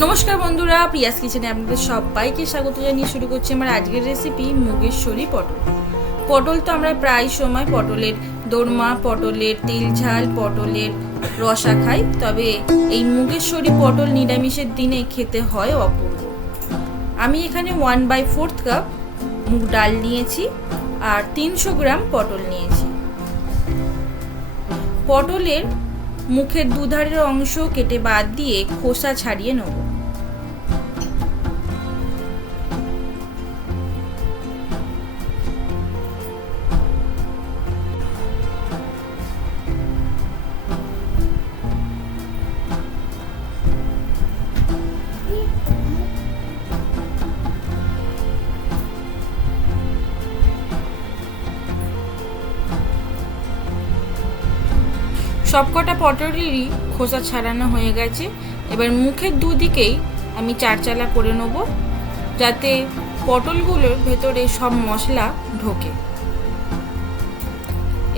নমস্কার বন্ধুরা, প্রিয়াস কিচেনে আপনাদের সবাইকে স্বাগত জানিয়ে শুরু করছি আমার আজকের রেসিপি মুগেশ্বরী পটল। পটল তো আমরা প্রায় সময় পটলের দোরমা, পটলের তেল ঝাল, পটলের রসা খাই, তবে এই মুগেশ্বরী পটল নিরামিষের দিনে খেতে হয় অপূর্ব। আমি এখানে ওয়ান বাই ফোর্থ কাপ মুগ ডাল নিয়েছি আর তিনশো গ্রাম পটল নিয়েছি। পটলের মুখের দুধারের অংশ কেটে বাদ দিয়ে খোসা ছাড়িয়ে নেব। সবকটা পটলেরই খোসা ছাড়ানো হয়ে গেছে। এবার মুখের দুদিকেই আমি চারচালা করে নেব, যাতে পটলগুলোর ভেতরে সব মশলা ঢোকে।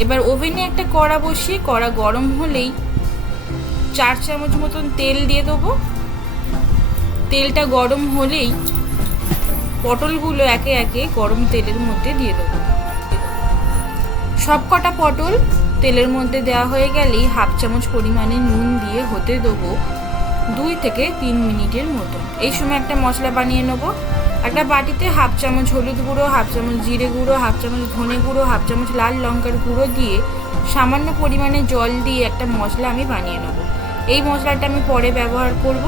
এবার ওভেনে একটা কড়া বসিয়ে, কড়া গরম হলেই চার চামচ মতন তেল দিয়ে দেবো। তেলটা গরম হলেই পটলগুলো একে একে গরম তেলের মধ্যে দিয়ে দেবো। সবকটা পটল তেলের মধ্যে দেওয়া হয়ে গেলেই হাফ চামচ পরিমাণে নুন দিয়ে হতে দেবো দুই থেকে তিন মিনিটের মতো। এই সময় একটা মশলা বানিয়ে নেব। একটা বাটিতে হাফ চামচ হলুদ গুঁড়ো, হাফ চামচ জিরে গুঁড়ো, হাফ চামচ ধনে গুঁড়ো, হাফ চামচ লাল লঙ্কার গুঁড়ো দিয়ে সামান্য পরিমাণে জল দিয়ে একটা মশলা আমি বানিয়ে নেব। এই মশলাটা আমি পরে ব্যবহার করব।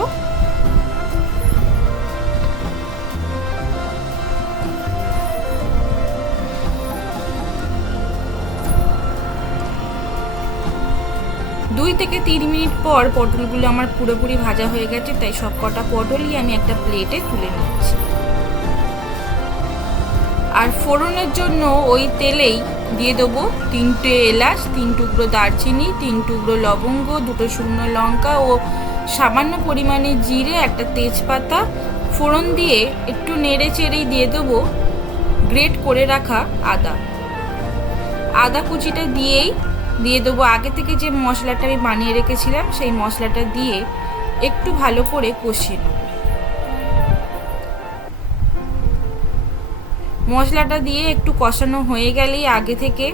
দুই থেকে তিন মিনিট পর পটলগুলো আমার পুরোপুরি ভাজা হয়ে গেছে, তাই সব কটা পটলই আমি একটা প্লেটে তুলে নিচ্ছি। আর ফোড়নের জন্য ওই তেলেই দিয়ে দেবো তিনটে এলাচ, তিন টুকরো দারচিনি, তিন টুকরো লবঙ্গ, দুটো শুকনো লঙ্কা ও সামান্য পরিমাণে জিরে, একটা তেজপাতা। ফোড়ন দিয়ে একটু নেড়ে চেড়েই দিয়ে দেবো গ্রেট করে রাখা আদা। আদা কুচিটা দিয়েই দিয়ে দেবো। আগে থেকে যে মশলাটা আমি বানিয়ে রেখেছিলাম, সেই মশলাটা দিয়ে একটু ভালো করে কষিয়ে নেব। মশলাটা দিয়ে একটু কষানো হয়ে গেলেই আগে থেকে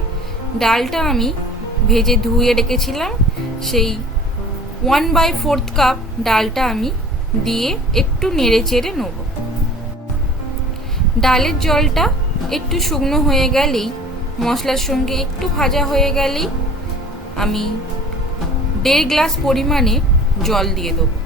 ডালটা আমি ভেজে ধুয়ে রেখেছিলাম। সেই ওয়ান বাই ফোর্থ কাপ ডালটা আমি দিয়ে একটু নেড়ে চেড়ে নেব। ডালের জলটা একটু শুকনো হয়ে গেলেই, মশলার সঙ্গে একটু ভাজা হয়ে গেলেই আমি দেড় গ্লাস পরিমাণে জল দিয়ে দেবো।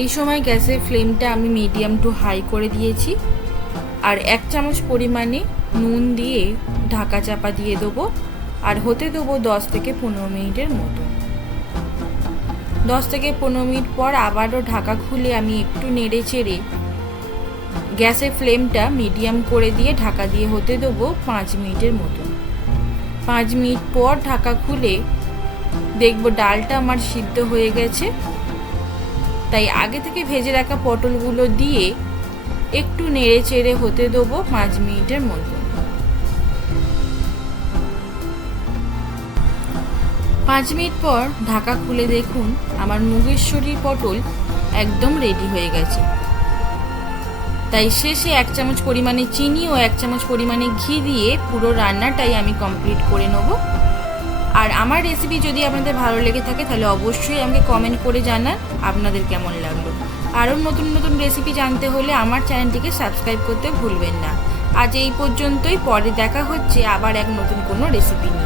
এই সময় গ্যাসের ফ্লেমটা আমি মিডিয়াম টু হাই করে দিয়েছি। আর এক চামচ পরিমাণে নুন দিয়ে ঢাকা চাপা দিয়ে দেবো। আর হতে দেবো দশ থেকে পনেরো মিনিটের মতো। দশ থেকে পনেরো মিনিট পর আবারও ঢাকা খুলে আমি একটু নেড়ে চেড়ে গ্যাসের ফ্লেমটা মিডিয়াম করে দিয়ে ঢাকা দিয়ে হতে দেবো পাঁচ মিনিটের মতো। পাঁচ মিনিট পর ঢাকা খুলে দেখব ডালটা আমার সিদ্ধ হয়ে গেছে। তাই আগে থেকে ভেজে রাখা পটলগুলো দিয়ে একটু নেড়ে চেড়ে হতে দেবো পাঁচ মিনিটের মতো। পাঁচ মিনিট পর ঢাকা খুলে দেখুন আমার মুগেশ্বরীর পটল একদম রেডি হয়ে গেছে। তাই শেষে এক চামচ পরিমাণে চিনি ও এক চামচ পরিমাণে ঘি দিয়ে পুরো রান্নাটাই আমি কমপ্লিট করে নেব। আর আমার রেসিপি যদি আপনাদের ভালো লেগে থাকে, তাহলে অবশ্যই আমাকে কমেন্ট করে জানান আপনাদের কেমন লাগল। আরও নতুন নতুন রেসিপি জানতে হলে আমার চ্যানেলটিকে সাবস্ক্রাইব করতে ভুলবেন না। আজ এই পর্যন্তই, পরে দেখা হচ্ছে আবার এক নতুন কোনো রেসিপি নিয়ে।